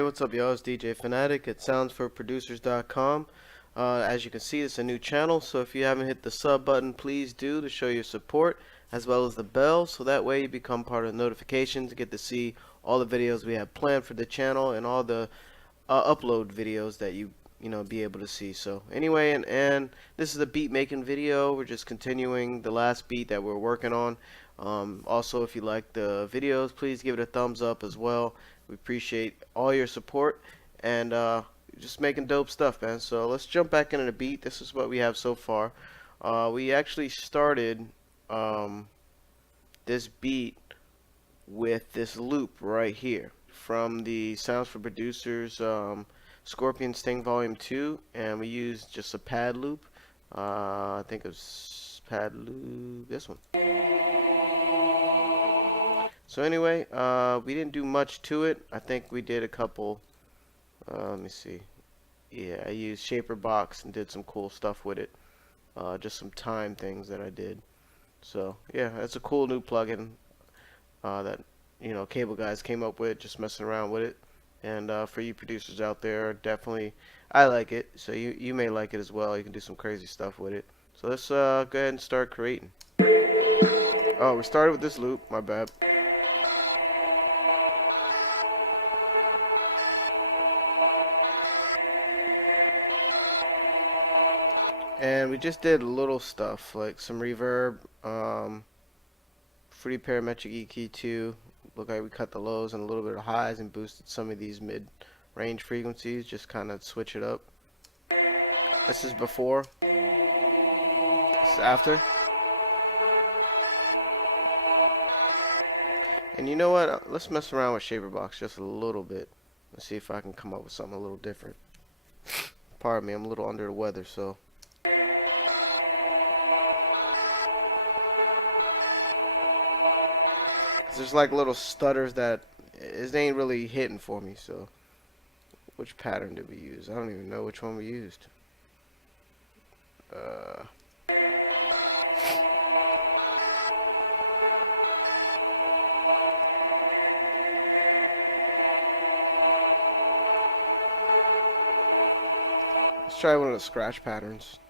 Hey, what's up, y'all? It's DJ Fanatic at soundsforproducers.com. As you can see, it's a new channel, so if you haven't hit the sub button, please do to show your support, as well as the bell, so that way you become part of the notifications and get to see all the videos we have planned for the channel and all the upload videos that you be able to see. So anyway, and this is a beat making video. We're just continuing the last beat that we're working on. Also, if you like the videos, please give it a thumbs up as well. We appreciate all your support and just making dope stuff, man. So let's jump back into the beat. This is what we have so far. We actually started this beat with this loop right here from the Sounds for Producers Scorpion Sting Volume 2, and we used just a pad loop. I think it was pad loop, this one. So anyway, we didn't do much to it. I think we did a couple, let me see. Yeah, I used Shaper Box and did some cool stuff with it. Just some time things that I did. So yeah, that's a cool new plugin that Cable Guys came up with, just messing around with it. And for you producers out there, definitely, I like it. So you may like it as well. You can do some crazy stuff with it. So let's go ahead and start creating. Oh, we started with this loop. My bad. And we just did little stuff like some reverb, Fruity Parametric EQ2. Look like we cut the lows and a little bit of highs and boosted some of these mid-range frequencies. Just kind of switch it up. This is before. This is after. And you know what? Let's mess around with Shaperbox just a little bit. Let's see if I can come up with something a little different. Pardon me, I'm a little under the weather, so. There's like little stutters that it ain't really hitting for me, so. Which pattern did we use? I don't even know which one we used. Let's try one of the scratch patterns.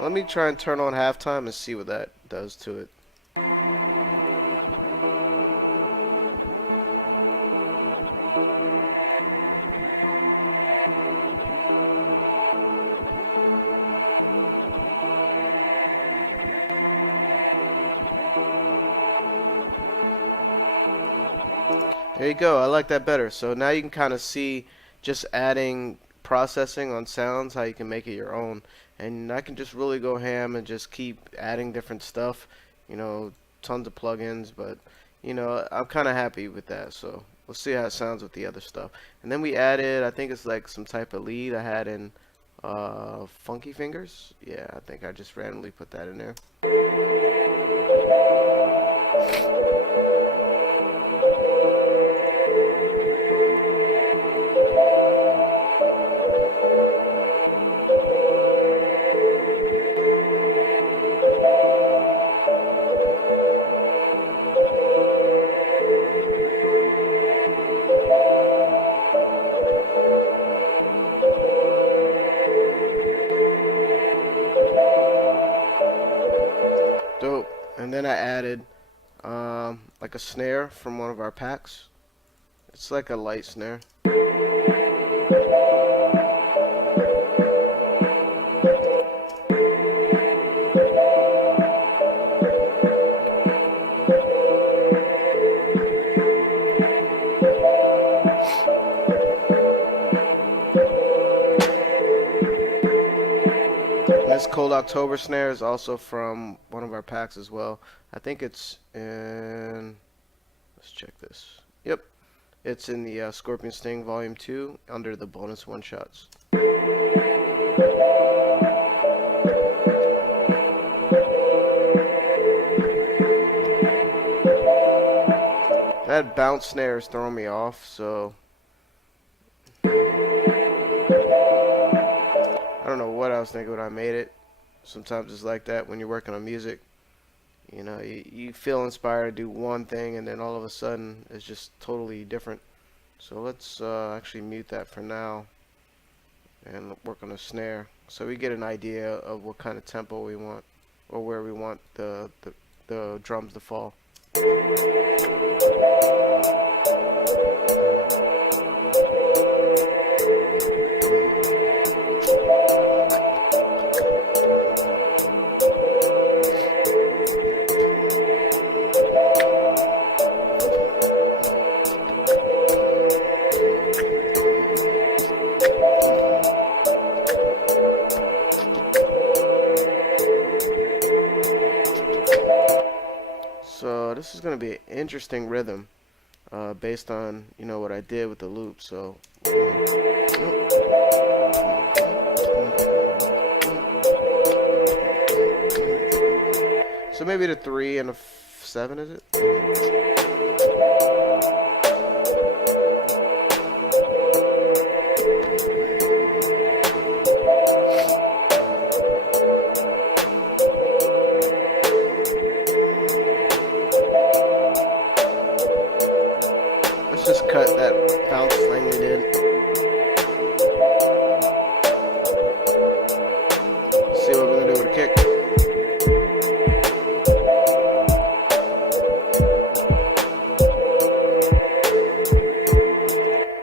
Let me try and turn on halftime and see what that does to it. There you go. I like that better. So now you can kind of see just adding processing on sounds, how you can make it your own. And I can just really go ham and just keep adding different stuff. Tons of plugins, but I'm kind of happy with that. So we'll see how it sounds with the other stuff. And then we added, I think it's like some type of lead I had in Funky Fingers. Yeah, I think I just randomly put that in there. Dope. And then I added like a snare from one of our packs. It's like a light snare. This Cold October snare is also from one of our packs as well. I think it's in, let's check this. Yep, It's in the Scorpion Sting Volume 2 under the bonus one-shots. That bounce snare is throwing me off, so I don't know what I was thinking when I made it. Sometimes it's like that when you're working on music. You know, you feel inspired to do one thing, and then all of a sudden it's just totally different. So let's actually mute that for now and work on a snare, so we get an idea of what kind of tempo we want, or where we want the drums to fall. So this is going to be an interesting rhythm based on, you know, what I did with the loop. So maybe the 3 and a 7, is it? Let's just cut that bounce thing we did. Let's see what we're gonna do with a kick.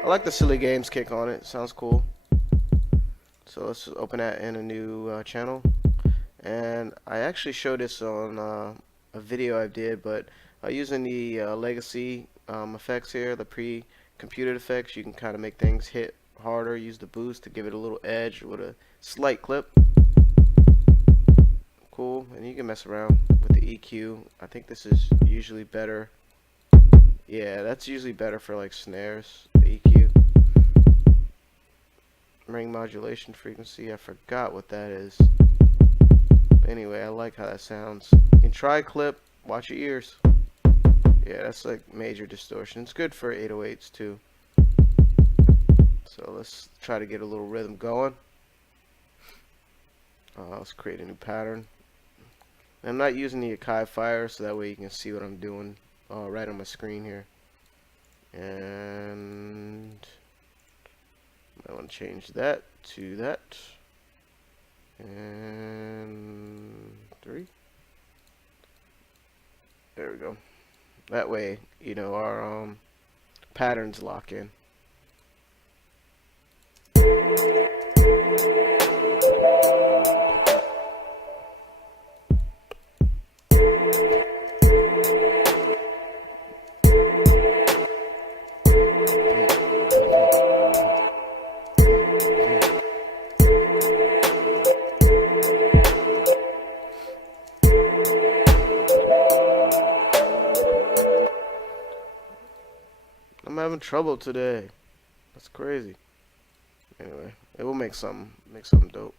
I like the Silly Games kick on it. Sounds cool. So let's just open that in a new channel. And I actually showed this on a video I did, but using the legacy effects here, the pre-computed effects, you can kind of make things hit harder. Use the boost to give it a little edge with a slight clip. Cool. And you can mess around with the EQ. I think this is usually better. Yeah, that's usually better for like snares, the EQ. Ring modulation frequency, I forgot what that is. But anyway, I like how that sounds. You can try clip, watch your ears. Yeah, that's like major distortion. It's good for 808s too. So let's try to get a little rhythm going. Let's create a new pattern. I'm not using the Akai Fire, so that way you can see what I'm doing right on my screen here. And I want to change that to that. And 3. There we go. That way, you know, our patterns lock in. I'm having trouble today. That's crazy. Anyway, it will make something dope.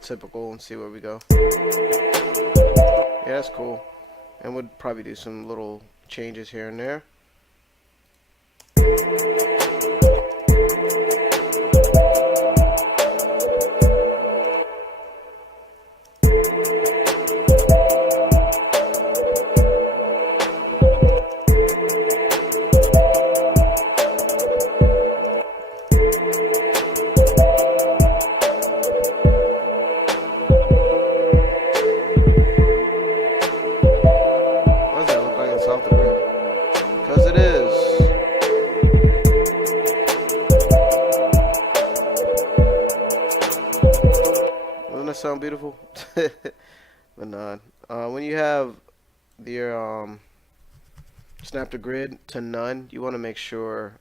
to typical and see where we go. Yeah, that's cool. And we'll probably do some little changes here and there. Because it is. Doesn't that sound beautiful? But not. When you have your snap to grid to none, you want to make sure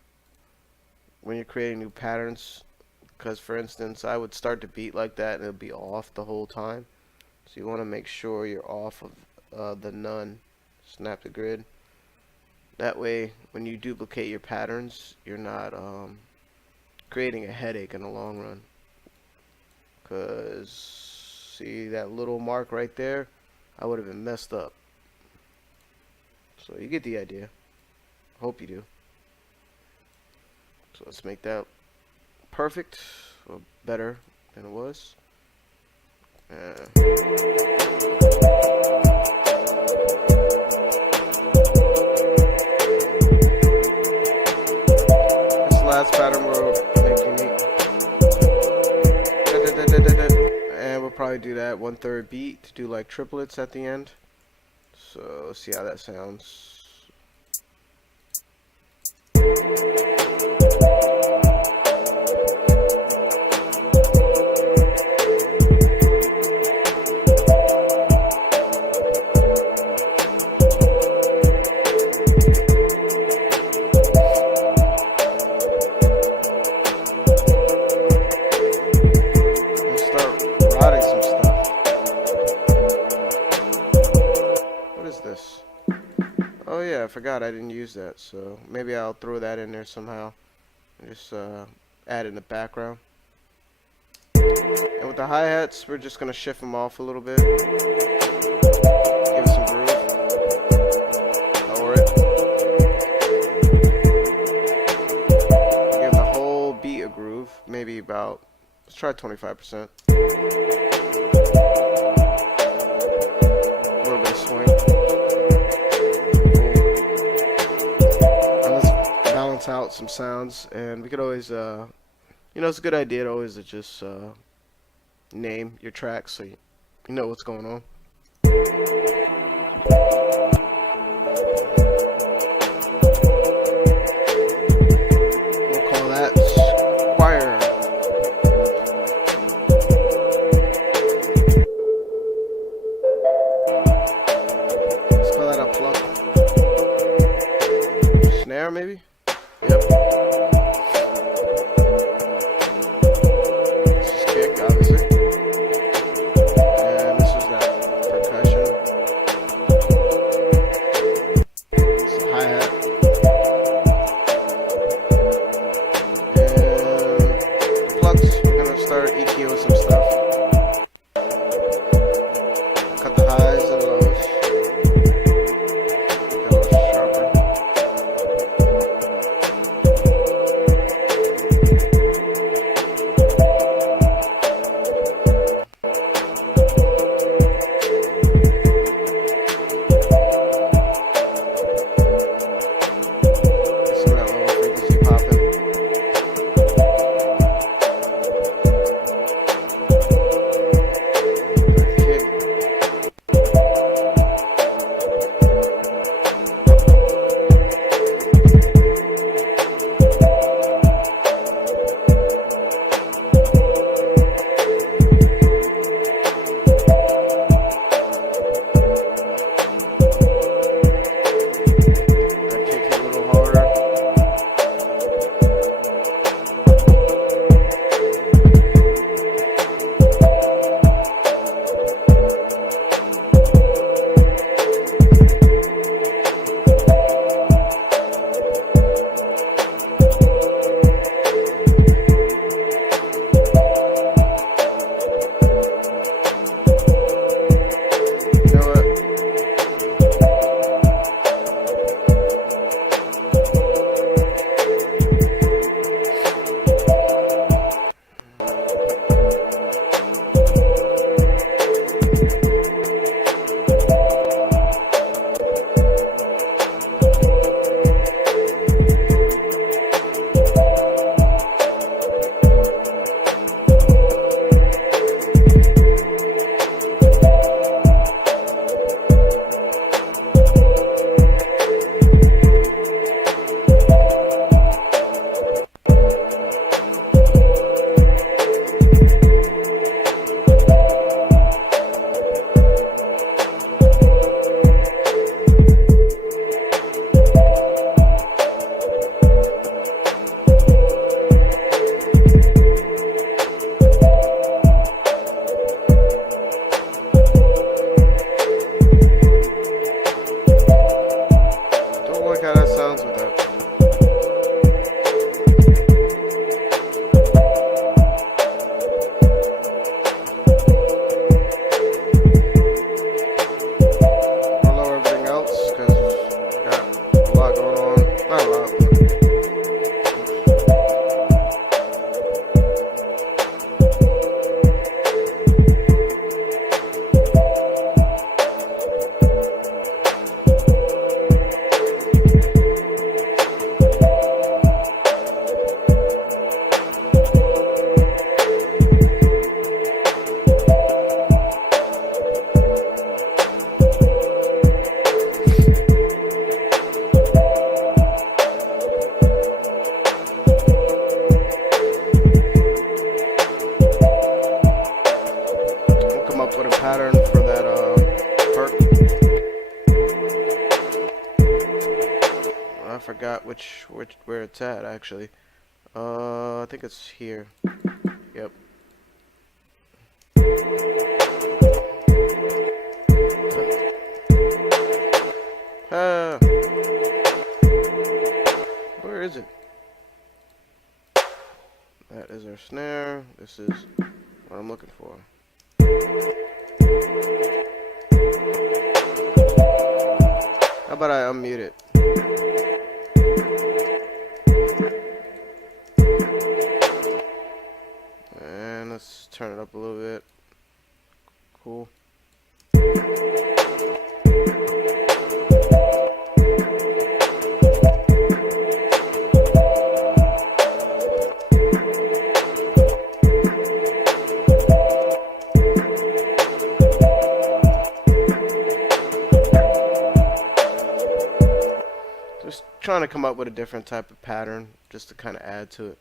when you're creating new patterns, because for instance, I would start to beat like that and it'll be off the whole time. So you want to make sure you're off of the none snap to grid. That way, when you duplicate your patterns, you're not creating a headache in the long run. Because, see that little mark right there? I would have been messed up. So you get the idea. Hope you do. So let's make that perfect, or better than it was. Last pattern we'll make unique, and we'll probably do that 1/3 beat to do like triplets at the end. So let's see how that sounds. Oh yeah, I forgot I didn't use that, so maybe I'll throw that in there somehow. Just add in the background. And with the hi-hats, we're just going to shift them off a little bit. Give it some groove. Lower it. Give the whole beat a groove. Maybe about, let's try 25%. A little bit of swing. Out some sounds, and we could always you know, it's a good idea to always just name your tracks so you know what's going on. We'll call that Squire. Let's call that a pluck. Snare maybe. Yep. This is kick, obviously. And this is that percussion. This is hi-hat. And plugs, we're going to start EQing some stuff. Cut the highs and lows. Make that a little sharper. how that sounds with that. I'll lower everything else because I got a lot going on. Not a lot, but come up with a pattern for that perk. I forgot where it's at actually. I think it's here. Yep. Where is it? That is our snare. This is what I'm looking for. How about I unmute it? And let's turn it up a little bit. Cool. Just trying to come up with a different type of pattern just to kind of add to it.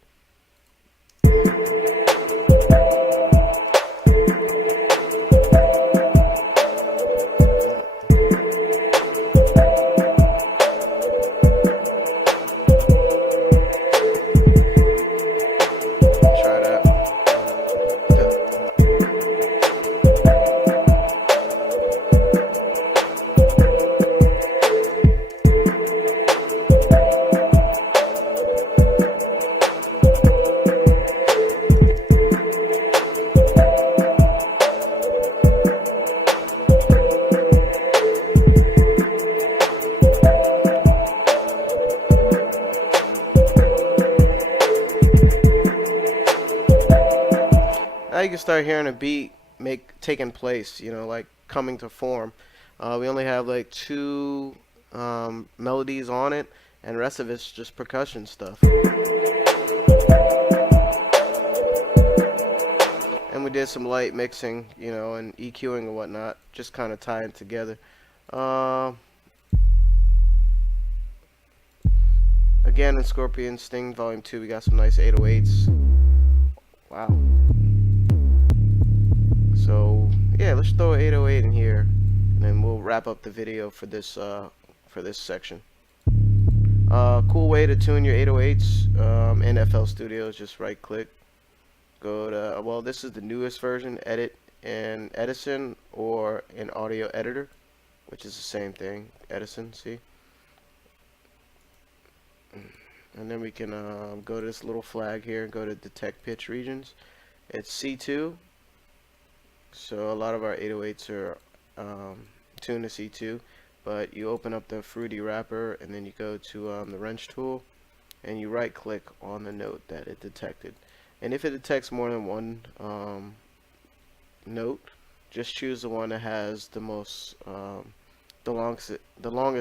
Try that. Now you can start hearing a beat taking place, you know, like coming to form. We only have like 2 melodies on it, and the rest of it's just percussion stuff. And we did some light mixing, you know, and EQing and whatnot, just kind of tying together. Again, in Scorpion Sting Volume 2, we got some nice 808s. Wow. So yeah, let's throw an 808 in here, and then we'll wrap up the video for this section. Cool way to tune your 808s in FL Studio is just right click, go to, well, this is the newest version, edit in Edison or in Audio Editor, which is the same thing, Edison, see? And then we can go to this little flag here and go to detect pitch regions. It's C2. So a lot of our 808s are tuned to C2, but you open up the Fruity wrapper and then you go to the wrench tool and you right click on the note that it detected. And if it detects more than one note, just choose the one that has the most the longest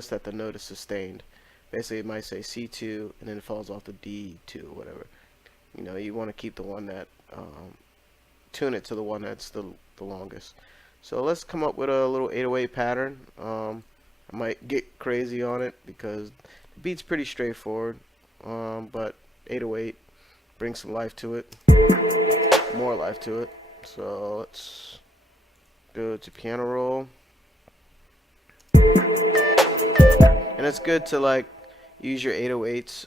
that the note is sustained. Basically it might say C2 and then it falls off to D2 or whatever. You know, you want to keep the one that tune it to the one that's the longest. So let's come up with a little 808 pattern. I might get crazy on it because the beat's pretty straightforward, but 808 brings some life to it, more life to it. So let's go to piano roll, and it's good to like use your 808s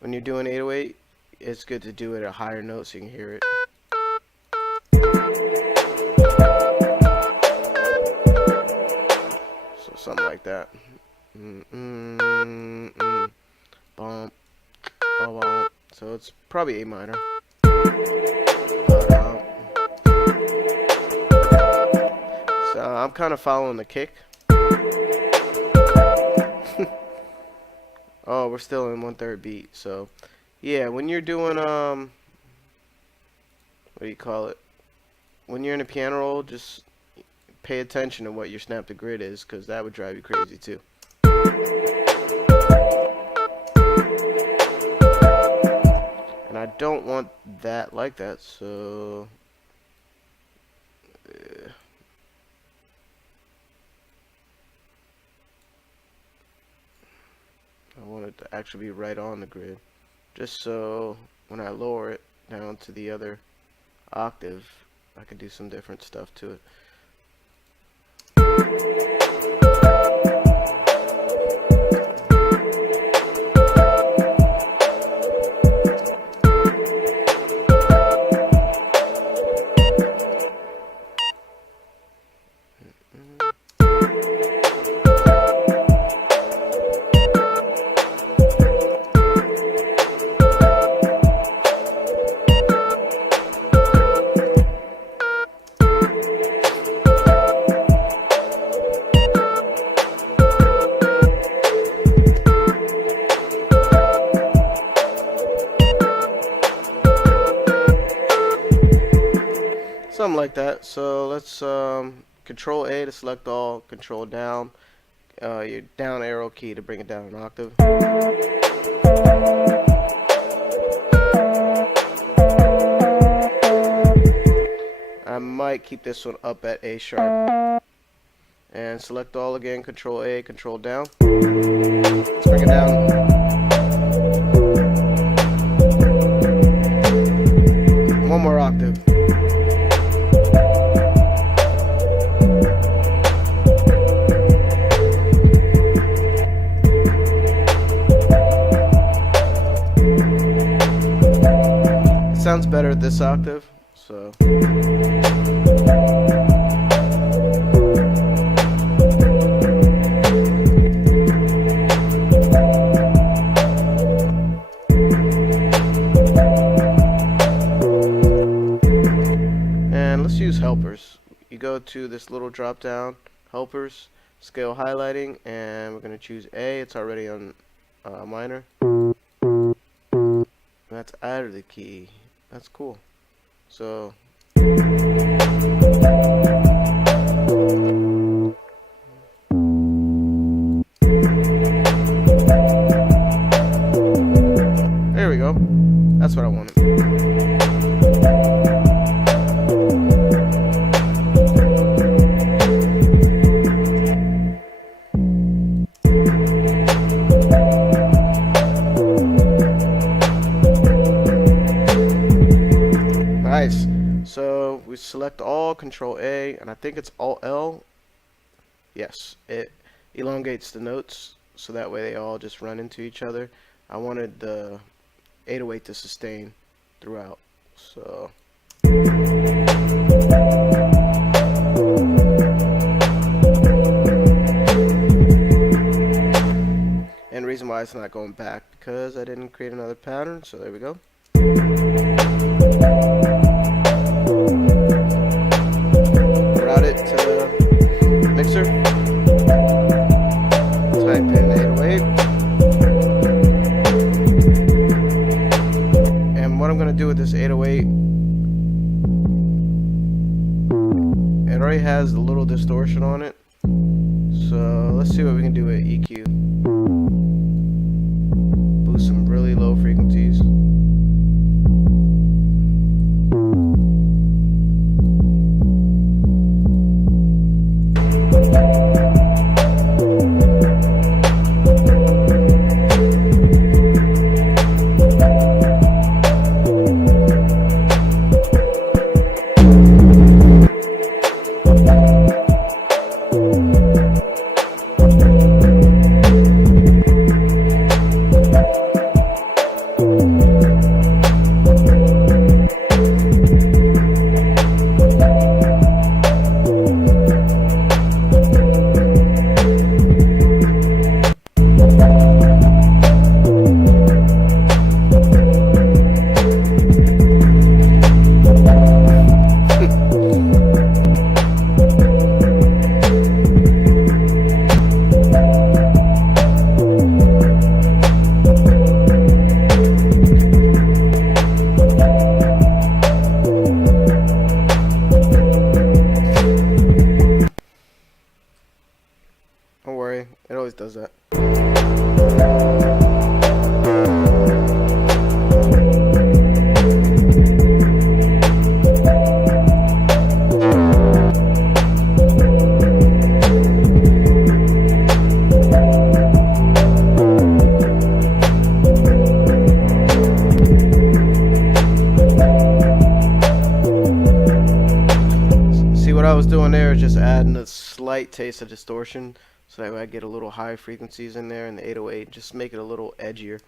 when you're doing 808. It's good to do it at a higher note so you can hear it. So something like that. Bump, bump. So it's probably A minor. But, so I'm kind of following the kick. Oh, we're still in 1/3 beat. So yeah, when you're doing what do you call it? When you're in a piano roll, just pay attention to what your snap to grid is, because that would drive you crazy too. And I don't want that like that, so I want it to actually be right on the grid, just so when I lower it down to the other octave, I can do some different stuff to it. Something like that. So let's Control A to select all, Control down, your down arrow key to bring it down an octave. I might keep this one up at A sharp. And select all again, Control A, Control down. Let's bring it down. One more octave. Sounds better at this octave, so and let's use helpers. You go to this little drop down, helpers, scale highlighting, and we're going to choose A. It's already on minor. That's out of the key. That's cool. So there we go. That's what I wanted. Nice. So we select all, Control A, and I think it's Alt L. Yes, it elongates the notes so that way they all just run into each other. I wanted the 808 to sustain throughout. So and the reason why it's not going back because I didn't create another pattern. So there we go. Route it to the mixer. Type in 808. And what I'm going to do with this 808, it already has a little distortion on it. So let's see what we can do with EQ. Boost some really low frequencies. What I was doing there is just adding a slight taste of distortion so that way I get a little high frequencies in there in the 808, just make it a little edgier.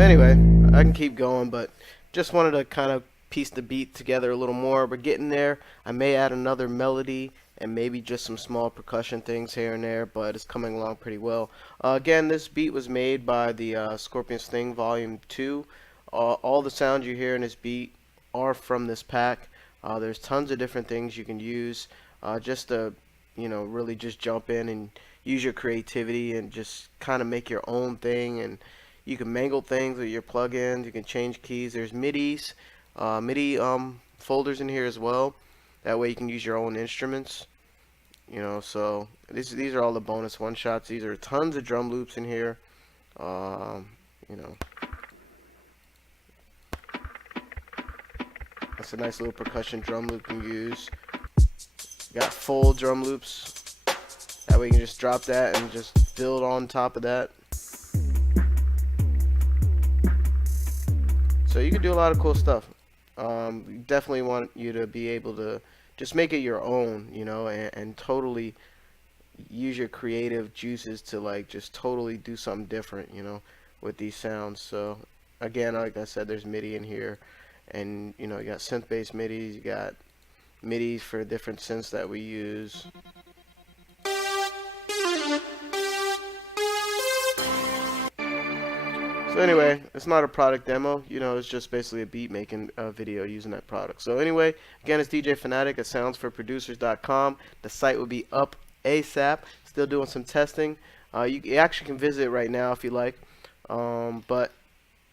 Anyway, I can keep going, but just wanted to kind of piece the beat together a little more. We're getting there. I may add another melody and maybe just some small percussion things here and there, but it's coming along pretty well. Again, this beat was made by the Scorpion Sting Volume 2. All the sounds you hear in this beat are from this pack. There's tons of different things you can use just to, really just jump in and use your creativity and just kind of make your own thing. And you can mangle things with your plugins. You can change keys. There's MIDI folders in here as well. That way you can use your own instruments. So these are all the bonus one shots. These are tons of drum loops in here. That's a nice little percussion drum loop you can use. You got full drum loops. That way you can just drop that and just build on top of that. So you can do a lot of cool stuff. Definitely want you to be able to just make it your own, and totally use your creative juices to just totally do something different, with these sounds. So again, like I said, there's MIDI in here, and you got synth-based MIDIs, you got MIDIs for different synths that we use. So anyway, it's not a product demo, it's just basically a beat making video using that product. So anyway, again, it's DJ Phanatic at soundsforproducers.com. The site will be up ASAP. Still doing some testing. You actually can visit it right now if you like, but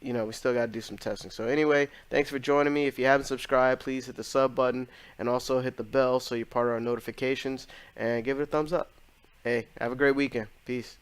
we still got to do some testing. So anyway, thanks for joining me. If you haven't subscribed, please hit the sub button and also hit the bell so you're part of our notifications, and give it a thumbs up. Hey, have a great weekend. Peace.